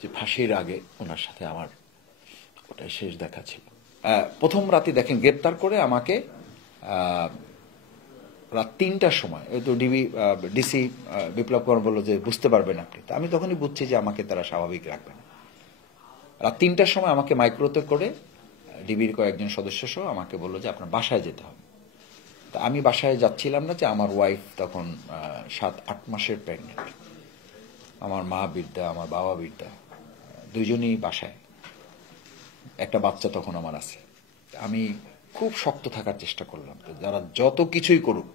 যে ফাঁসির আগে ওনার সাথে আমার ওটাই শেষ দেখা ছিল। প্রথম রাতে দেখেন গ্রেপ্তার করে আমাকে রাত ৩টার সময়, ওই তো ডিসি বিপ্লব কুমার বললো যে বুঝতে পারবেন আপনি, তো আমি তখনই বুঝছি যে আমাকে তারা স্বাভাবিক রাখবে না। রাত ৩টার সময় আমাকে মাইক্রোতে করে ডিবির কয়েকজন সদস্য সহ আমাকে বললো যে আপনার বাসায় যেতে হবে। তা আমি বাসায় যাচ্ছিলাম না, যে আমার ওয়াইফ তখন ৭-৮ মাসের প্রেগনেন্ট, আমার মা বৃদ্ধা, আমার বাবা বৃদ্ধা, দুজনই বাসায়, একটা বাচ্চা তখন আমার আছে। আমি খুব শক্ত থাকার চেষ্টা করলাম, যারা যত কিছুই করুক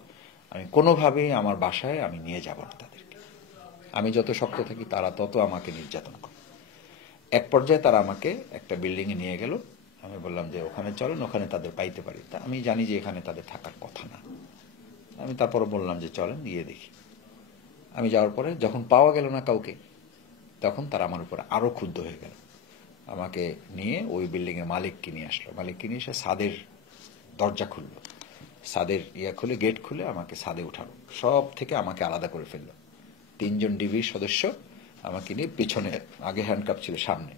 আমি কোনোভাবেই আমার বাসায় আমি নিয়ে যাব না তাদেরকে। আমি যত শক্ত থাকি তারা তত আমাকে নির্যাতন করে। এক পর্যায়ে তারা আমাকে একটা বিল্ডিংয়ে নিয়ে গেল। আমি বললাম যে ওখানে চলেন, ওখানে তাদের পাইতে পারি। তা আমি জানি যে এখানে তাদের থাকার কথা না। আমি তারপরে বললাম যে চলেন গিয়ে দেখি। আমি যাওয়ার পরে যখন পাওয়া গেল না কাউকে, তখন তারা আমার উপরে আরও ক্ষুব্ধ হয়ে গেল। আমাকে নিয়ে ওই বিল্ডিংয়ের মালিককে নিয়ে আসলো। মালিককে নিয়ে এসে ছাদের দরজা খুললো, ছাদের খুলে গেট খুলে আমাকে ছাদে উঠালো, সব থেকে আমাকে আলাদা করে ফেললো। ৩ জন ডিবির সদস্য আমাকে নিয়ে পিছনে, আগে হ্যান্ডকাপ ছিল সামনে,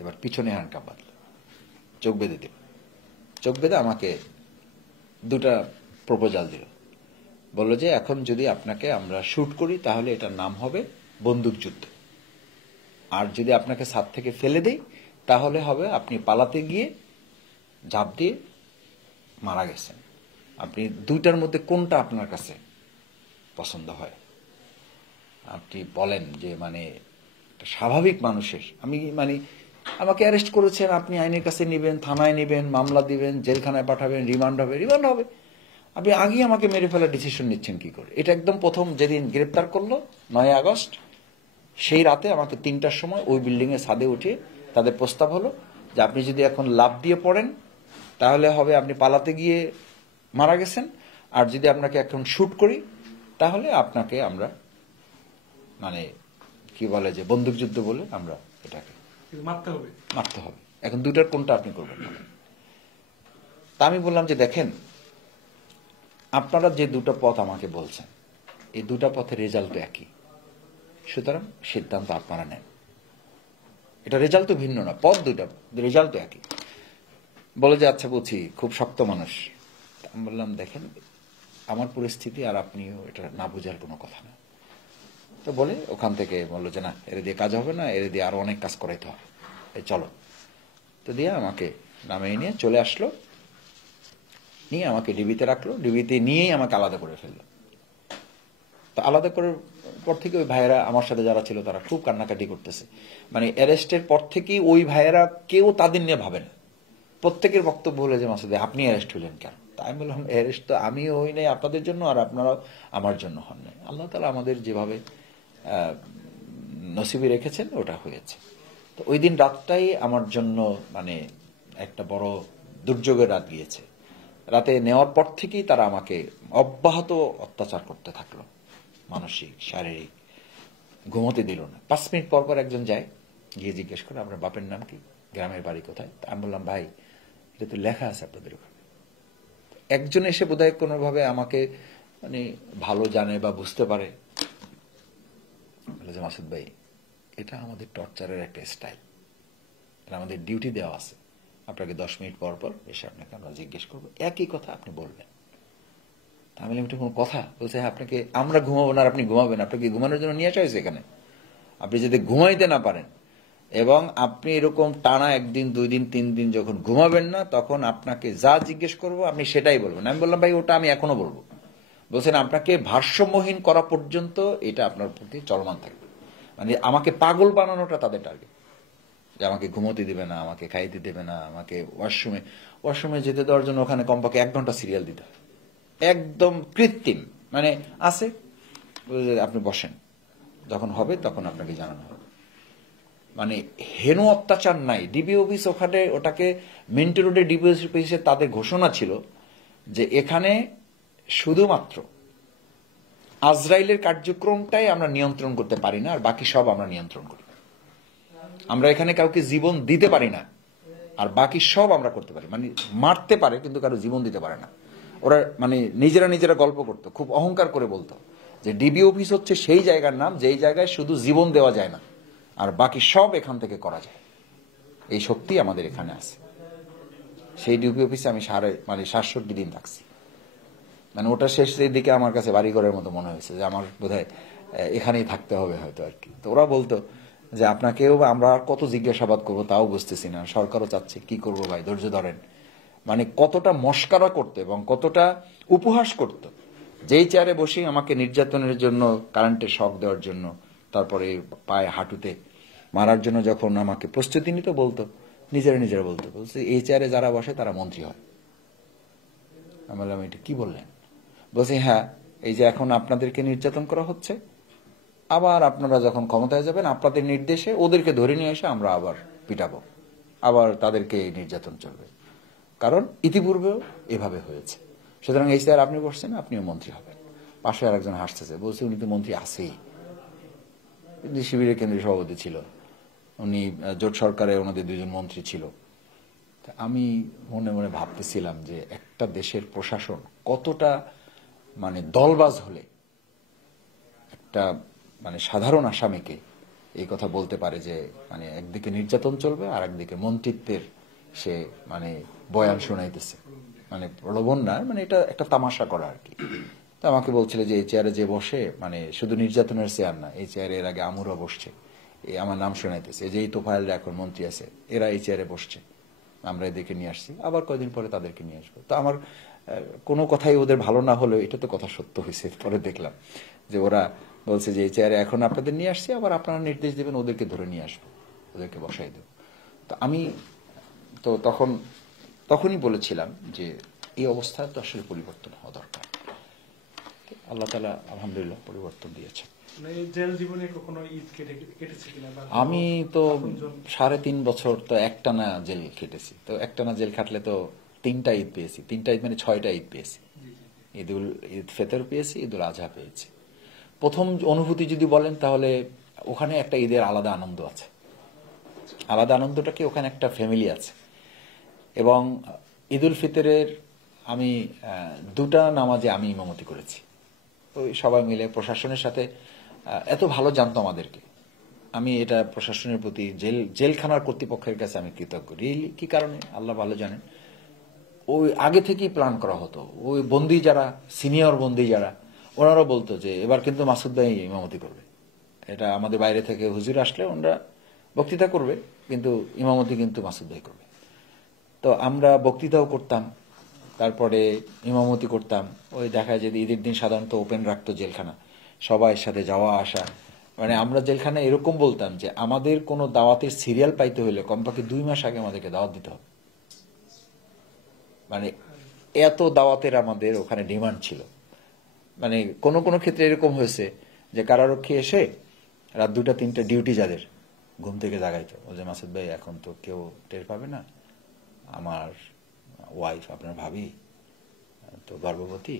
এবার পিছনে হ্যান্ডকাপ বাঁধল, চোখ বেঁধে দিল। চোখ বেঁধে আমাকে 2টা প্রপোজাল দিল। বললো যে এখন যদি আপনাকে আমরা শুট করি তাহলে এটার নাম হবে বন্দুকযুদ্ধ, আর যদি আপনাকে ছাদ থেকে ফেলে দেই তাহলে হবে আপনি পালাতে গিয়ে ঝাঁপ দিয়ে মারা গেছেন। আপনি 2টার মধ্যে কোনটা আপনার কাছে পছন্দ হয় আপনি বলেন। যে মানে স্বাভাবিক মানুষের, আমি মানে আমাকে অ্যারেস্ট করেছেন, আপনি আইনের কাছে নেবেন, থানায় নেবেন, মামলা দিবেন, জেলখানায় পাঠাবেন, রিমান্ড হবে। আপনি আগেই আমাকে মেরে ফেলার ডিসিশন নিচ্ছেন কি করে? এটা একদম প্রথম যেদিন গ্রেপ্তার করলো 9 আগস্ট, সেই রাতে আমাকে 3টার সময় ওই বিল্ডিংয়ে ছাদে উঠে তাদের প্রস্তাব হলো যে আপনি যদি এখন লাফ দিয়ে পড়েন তাহলে হবে আপনি পালাতে গিয়ে মারা গেছেন, আর যদি আপনাকে এখন শুট করি তাহলে আপনাকে আমরা মানে কি বলে যে বন্দুকযুদ্ধ বলে আমরা এটাকে মারতে হবে। এখন 2টার কোনটা আপনি করবেন? তা আমি বললাম যে দেখেন, আপনারা যে 2টা পথ আমাকে বলছেন, এই 2টা পথের রেজাল্ট একই, সুতরাং সিদ্ধান্ত আপনারা নেন। এটা রেজাল্ট তো ভিন্ন না, পথ 2টা, রেজাল্ট তো একই। বলে যে আচ্ছা বুঝছি, খুব শক্ত মানুষ। আমি বললাম দেখেন আমার পরিস্থিতি আর আপনিও এটা না বোঝার কোনো কথা না। তো বলে ওখান থেকে বললো যে না, এর দিয়ে কাজ হবে না, এর দিয়ে আরো অনেক কাজ করাইতে হবে, এই চলো। তো দিয়ে আমাকে নামিয়ে নিয়ে চলে আসলো, নিয়ে আমাকে ডিবিতে রাখলো, ডিবিতে নিয়েই আমাকে আলাদা করে ফেললো। তো আলাদা করার পর থেকে ওই ভাইয়েরা আমার সাথে যারা ছিল তারা খুব কান্নাকাটি করতেছে। মানে অ্যারেস্টের পর থেকেই ওই ভাইয়েরা কেউ তাদের নিয়ে ভাবে না, প্রত্যেকের বক্তব্য হলো যে মাসুদ আপনি অ্যারেস্ট হলেন কেন? তাই আমি বললাম অ্যারেস্ট তো আমিও হই নাই আপনাদের জন্য, আর আপনারাও আমার জন্য হন নাই। আল্লাহ তাআলা আমাদের যেভাবে নসিবে রেখেছেন ওটা হয়েছে। তো ওই দিন রাতটাই আমার জন্য মানে একটা বড় দুর্যোগের রাত গিয়েছে। রাতে নেওয়ার পর থেকেই তারা আমাকে অব্যাহত অত্যাচার করতে থাকলো, মানসিক শারীরিক, ঘুমোতে দিল না। 5 মিনিট পর পর একজন যায়, গিয়ে জিজ্ঞেস করে আপনার বাপের নাম কি, গ্রামের বাড়ি কোথায়? আমি বললাম ভাই এটা তো লেখা আছে আপনাদের ওখানে। একজন এসে বোধহয় কোনোভাবে আমাকে মানে ভালো জানে বা বুঝতে পারে, বলে যে মাসুদ ভাই এটা আমাদের টর্চারের একটা স্টাইল, এটা আমাদের ডিউটি দেওয়া আছে, আপনাকে 10 মিনিট পর পর এসে আপনাকে আমরা জিজ্ঞেস করবো, একই কথা আপনি বলবেন। আমি বললাম এটা কোনো কথা? বলছে হ্যাঁ, আপনাকে আমরা ঘুমাবো না আর আপনি ঘুমাবেন, আপনাকে ঘুমানোর জন্য নিয়ে আসা হয়েছে এখানে। আপনি যদি ঘুমাইতে না পারেন এবং আপনি এরকম টানা 1 দিন 2 দিন 3 দিন যখন ঘুমাবেন না, তখন আপনাকে যা জিজ্ঞেস করবো আপনি সেটাই বলবেন। আমি বললাম ভাই ওটা আমি এখনো বলবো। বলছেন আপনাকে ভারসাম্যহীন করা পর্যন্ত এটা আপনার প্রতি চলমান থাকবে। মানে আমাকে পাগল বানানোটা তাদের টার্গেট, যে আমাকে ঘুমোতে দেবে না, আমাকে খাইতে দেবে না, আমাকে ওয়াশরুমে যেতে দেওয়ার জন্য ওখানে কমপক্ষে 1 ঘন্টা সিরিয়াল দিতে হয়, একদম কৃত্রিম। মানে আছে আপনি বসেন, যখন হবে তখন আপনাকে জানানো হবে। মানে হেন অত্যাচার নাই। ডিবি অফিস ওখানে, ওটাকে মিন্টো রোডে ডিবি অফিসে তাদের ঘোষণা ছিল যে এখানে শুধুমাত্র আজরাইলের কার্যক্রমটাই আমরা নিয়ন্ত্রণ করতে পারি না, আর বাকি সব আমরা নিয়ন্ত্রণ করি। আমরা এখানে কাউকে জীবন দিতে পারি না, আর বাকি সব আমরা করতে পারি। মানে মারতে পারে কিন্তু কারো জীবন দিতে পারে না। ওরা মানে নিজেরা গল্প করতো, খুব অহংকার করে বলতো যে ডিবি অফিস হচ্ছে সেই জায়গার নাম যেই জায়গায় শুধু জীবন দেওয়া যায় না, আর বাকি সব এখান থেকে করা যায়, এই শক্তি আমাদের এখানে আছে। সেই ডিউপি অফিসে আমি 67 দিন থাকছি। মানে ওটা শেষের দিকে আমার কাছে বাড়িঘরের মতো মনে হয়েছে যে আমার বোধহয় এখানেই থাকতে হবে হয়তো আর কি। তো ওরা বলতো যে আপনাকেও আমরা আর কত জিজ্ঞাসাবাদ করবো তাও বুঝতেছি না, সরকারও চাচ্ছে, কি করবো ভাই, ধৈর্য ধরেন। মানে কতটা মস্কারা করতো এবং কতটা উপহাস করতো। যেই চেয়ারে বসে আমাকে নির্যাতনের জন্য, কারেন্টের শক দেওয়ার জন্য, তারপরে পায়ে হাঁটুতে মারার জন্য যখন আমাকে প্রস্তুতি নিত, বলতো নিজেরা বলছে এই চেয়ারে যারা বসে তারা মন্ত্রী হয়। আমি বললাম এটা কি বললেন? বলছি হ্যাঁ, এই যে এখন আপনাদেরকে নির্যাতন করা হচ্ছে, আবার আপনারা যখন ক্ষমতায় যাবেন আপনাদের নির্দেশে ওদেরকে ধরে নিয়ে এসে আমরা আবার পিটাবো, আবার তাদেরকে নির্যাতন চলবে, কারণ ইতিপূর্বেও এভাবে হয়েছে। সুতরাং এই চেয়ার আপনি বসছেন, আপনিও মন্ত্রী হবেন। পাশে আর একজন হাসতেছে, বলছে উনি তো মন্ত্রী আছেই, শিবিরের কেন্দ্রীয় সভাপতি ছিল উনি, জোট সরকারে ওনাদের 2জন মন্ত্রী ছিল। আমি মনে মনে ভাবতেছিলাম যে একটা দেশের প্রশাসন কতটা মানে দলবাজ হলে একটা মানে সাধারণ আসামিকে এই কথা বলতে পারে যে মানে একদিকে নির্যাতন চলবে আর একদিকে মন্ত্রিত্বের সে মানে বয়ান শোনাইতেছে, মানে প্রলোভন না, মানে এটা একটা তামাশা করা আর কি। তো আমাকে বলছিল যে এই চেয়ারে যে বসে, মানে শুধু নির্যাতনের চেয়ার না, এই চেয়ারে এর আগে আমুরা বসছে, এই আমার নাম শোনাইতেছে, এই যে এই তোফায়েলরা এখন মন্ত্রী আছে, এরা এই চেয়ারে বসছে, আমরা এদেরকে নিয়ে আসছি, আবার কয়দিন পরে তাদেরকে নিয়ে আসবো। তো আমার কোনো কথাই ওদের ভালো না হলেও এটা তো কথা সত্য হয়েছে। পরে দেখলাম যে ওরা বলছে যে এই চেয়ারে এখন আপনাদের নিয়ে আসছি, আবার আপনারা নির্দেশ দেবেন ওদেরকে ধরে নিয়ে আসবো, ওদেরকে বসাই দেব। তো আমি তো তখনই বলেছিলাম যে এই অবস্থা তো আসলে পরিবর্তন হওয়া দরকার। আল্লাহ তাআলা আলহামদুলিল্লাহ পরিবর্তন দিয়েছে। আমি তো 3.5 বছর তো একটানা জেল খেটেছি। তো একটানা জেল খাটলে তো 3টা ঈদ পেয়েছি, 3টা ঈদ মানে 6টা ঈদ পেয়েছি। ঈদ ফিতর পেয়েছি, ঈদুল আজহা পেয়েছি। প্রথম অনুভূতি যদি বলেন তাহলে ওখানে একটা ঈদের আলাদা আনন্দ আছে। আলাদা আনন্দটা কি, ওখানে একটা ফ্যামিলি আছে। এবং ঈদুল ফিতরের আমি 2টা নামাজে আমি ইমামতি করেছি। ওই সবাই মিলে প্রশাসনের সাথে এত ভালো জানতো আমাদেরকে। আমি এটা প্রশাসনের প্রতি, জেলখানার কর্তৃপক্ষের কাছে আমি কৃতজ্ঞ। রিয়েলি কি কারণে আল্লাহ ভালো জানেন। ওই আগে থেকেই প্ল্যান করা হতো। ওই বন্দী যারা, সিনিয়র বন্দী যারা, ওনারা বলতো যে এবার কিন্তু মাসুদ ভাই ইমামতি করবে। এটা আমাদের বাইরে থেকে হুজুর আসলে ওনারা বক্তৃতা করবে, কিন্তু ইমামতি কিন্তু মাসুদ ভাই করবে। তো আমরা বক্তৃতাও করতাম, তারপরে ইমামতি করতাম। ওই দেখা যায় যে ঈদের দিন সাধারণত ওপেন রাখতো জেলখানা, সবাই সাথে যাওয়া আসা। মানে আমরা জেলখানা এরকম বলতাম যে আমাদের কোনো দাওয়াতের সিরিয়াল পাইতে হলে কমপক্ষে 2 মাস আগে আমাদেরকে দাওয়াত দিতে হবে। মানে এত দাওয়াতের আমাদের ওখানে ডিমান্ড ছিল। মানে কোনো কোনো ক্ষেত্রে এরকম হয়েছে যে কারারক্ষী এসে রাত 2টা 3টা ডিউটি যাদের ঘুম থেকে জাগাইতো, ও যে মাসুদ ভাই এখন তো কেউ টের পাবে না, আমার ওয়াইফ, আপনার ভাবি তো গর্ভবতী,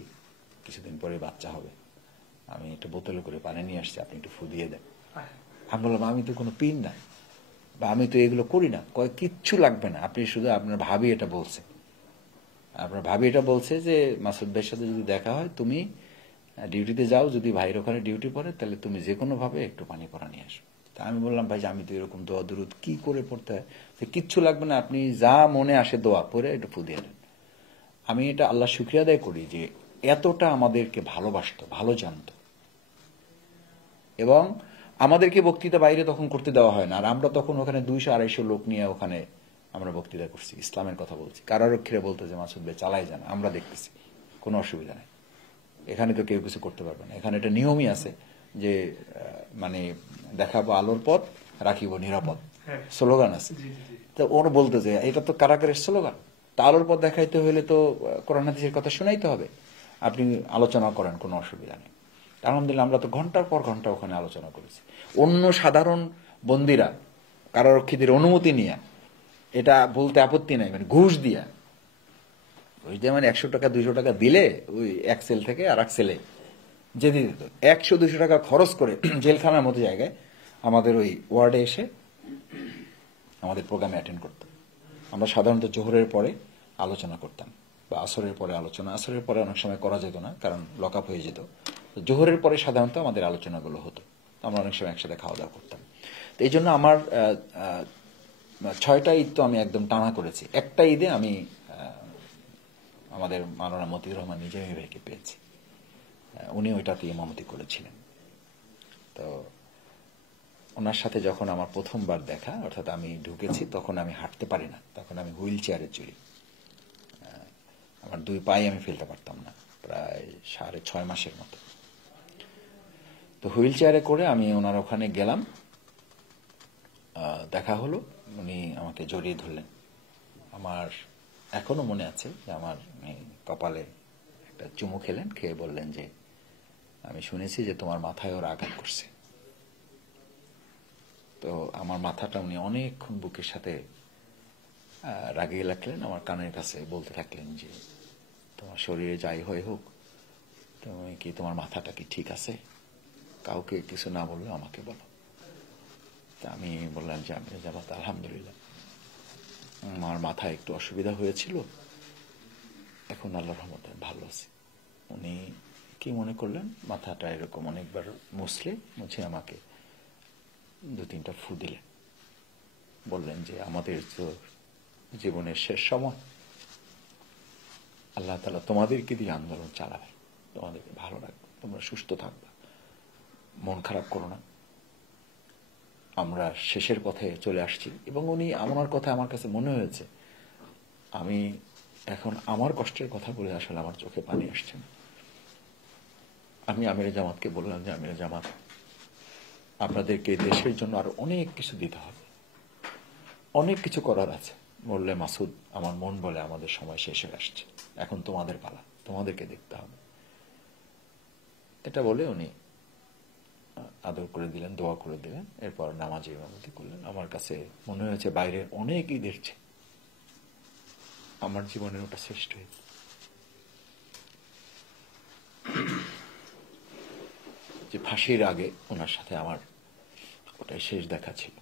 কিছুদিন পরে বাচ্চা হবে, আমি একটা বোতলে করে পানি নিয়ে আসছি, আপনি একটু ফু দিয়ে দেন। আমি বললাম আমি তো কোনো পিন না, বা আমি তো এগুলো করি না। কয় কিচ্ছু লাগবে না, আপনি শুধু আপনার ভাবি এটা বলছে, আপনার ভাবি এটা বলছে যে মাসুদ ভাইয়ের সাথে যদি দেখা হয় তুমি ডিউটিতে যাও, যদি ভাইয়ের ওখানে ডিউটি পড়ে তাহলে তুমি যে কোনো ভাবে একটু পানি পরা নিয়ে আসো। তা আমি বললাম ভাই আমি তো এরকম দোয়া দুরুদ কি করে পড়তে হয়, কিচ্ছু লাগবে না, আপনি যা মনে আসে দোয়া পড়ে একটু ফু দিয়ে দেন। আমি এটা আল্লাহ শুকরিয়া আদায় করি যে এতটা আমাদেরকে ভালোবাসতো, ভালো জানতো। এবং আমাদেরকে বক্তৃতা বাইরে তখন করতে দেওয়া হয় না, আর আমরা তখন ওখানে 200-250 লোক নিয়ে ওখানে আমরা বক্তৃতা করছি, ইসলামের কথা বলছি। কারারক্ষীরা বলতো যে মাসুদ ভাই চালাই যান, আমরা দেখতেছি, কোনো অসুবিধা নেই, এখানে তো কেউ কিছু করতে পারবে না। এখানে একটা নিয়মই আছে যে মানে দেখাবো আলোর পথ, রাখিব নিরাপদ, স্লোগান আছে। তো ওরা বলতো যে এটা তো কারাগারের স্লোগান, তা আলোর পথ দেখাইতে হলে তো কোরআন হাদিসের কথা শোনাইতে হবে, আপনি আলোচনা করেন, কোনো অসুবিধা নেই। আলহামদুলিল্লাহ আমরা তো ঘন্টার পর ঘন্টা ওখানে আলোচনা করেছি। অন্য সাধারণ বন্দীরা কারারক্ষীদের অনুমতি নিয়ে, এটা বলতে আপত্তি নাই, মানে ঘুষ দিয়া, ওই যে মানে 100 টাকা 200 টাকা দিলে ওই এক সেল থেকে আর এক সেলে যেতে দিত। 100-200 টাকা খরচ করে জেলখানার মতো জায়গায় আমাদের ওই ওয়ার্ডে এসে আমাদের প্রোগ্রামে অ্যাটেন্ড করতাম। আমরা সাধারণত জোহরের পরে আলোচনা করতাম, বা আসরের পরে আলোচনা। আসরের পরে অনেক সময় করা যেত না, কারণ লক আপ হয়ে যেত। জোহরের পরে সাধারণত আমাদের আলোচনাগুলো হতো, আমরা অনেক সময় একসাথে খাওয়া দাওয়া করতাম। তো এই জন্য আমার 6টা ঈদ তো আমি একদম টানা করেছি। একটা ঈদে আমি আমাদের মাওলানা মতিউর রহমান নিজামী ভাইকে পেয়েছি, উনি ওইটাতে ইমামতি করেছিলেন। তো ওনার সাথে যখন আমার প্রথমবার দেখা, অর্থাৎ আমি ঢুকেছি, তখন আমি হাঁটতে পারি না, তখন আমি হুইল চেয়ারে চলি, আমার 2 পায়ে আমি ফেলতে পারতাম না, প্রায় 6.5 মাসের মতো। তো হুইল চেয়ারে করে আমি ওনার ওখানে গেলাম, দেখা হলো, উনি আমাকে জড়িয়ে ধরলেন। আমার এখনো মনে আছে যে আমার কপালে একটা চুমু খেলেন, খেয়ে বললেন যে আমি শুনেছি যে তোমার মাথায় ওর আঘাত করছে। তো আমার মাথাটা উনি অনেকক্ষণ বুকের সাথে রাগিয়ে রাখলেন, আমার কানের কাছে বলতে থাকলেন যে তোমার শরীরে যাই হয় হোক, তুমি কি, তোমার মাথাটা কি ঠিক আছে? কাউকে কিছু না বললে আমাকে বলো। তা আমি বললাম যে আমি জামাত আলহামদুলিল্লাহ, আমার মাথায় একটু অসুবিধা হয়েছিল, এখন আল্লাহর রহমতে ভালো আছে। উনি কি মনে করলেন, মাথাটা এরকম অনেকবার মুছে আমাকে 2-3টা ফু দিলেন, বললেন যে আমাদের তো জীবনের শেষ সময়, আল্লাহ তাআলা তোমাদেরকে দিয়ে আন্দোলন চালাবে, তোমাদেরকে ভালো রাখবে, তোমরা সুস্থ থাকবে, মন খারাপ করো না, আমরা শেষের পথে চলে আসছি। এবং উনি আমার কথা, আমার কাছে মনে হয়েছে আমি এখন আমার কষ্টের কথা বলে আসলে আমার চোখে পানি আসছে না। আমি আমিরে জামাতকে বললাম যে আমিরে জামাত, আপনাদেরকে দেশের জন্য আরো অনেক কিছু দিতে হবে, অনেক কিছু করার আছে। বললে মাসুদ, আমার মন বলে আমাদের সময় শেষ হয়ে আসছে, এখন তোমাদের পালা, তোমাদেরকে দেখতে হবে। এটা বলে উনি আদর করে দিলেন, দোয়া করে দিলেন, এরপর নামাজে ইমামতি করলেন। আমার কাছে মনে হয়েছে বাইরে অনেক ঈদের চেয়ে আমার জীবনের ওটা শ্রেষ্ঠ ঈদ। যে ফাঁসির আগে ওনার সাথে আমার ওটাই শেষ দেখা ছিল।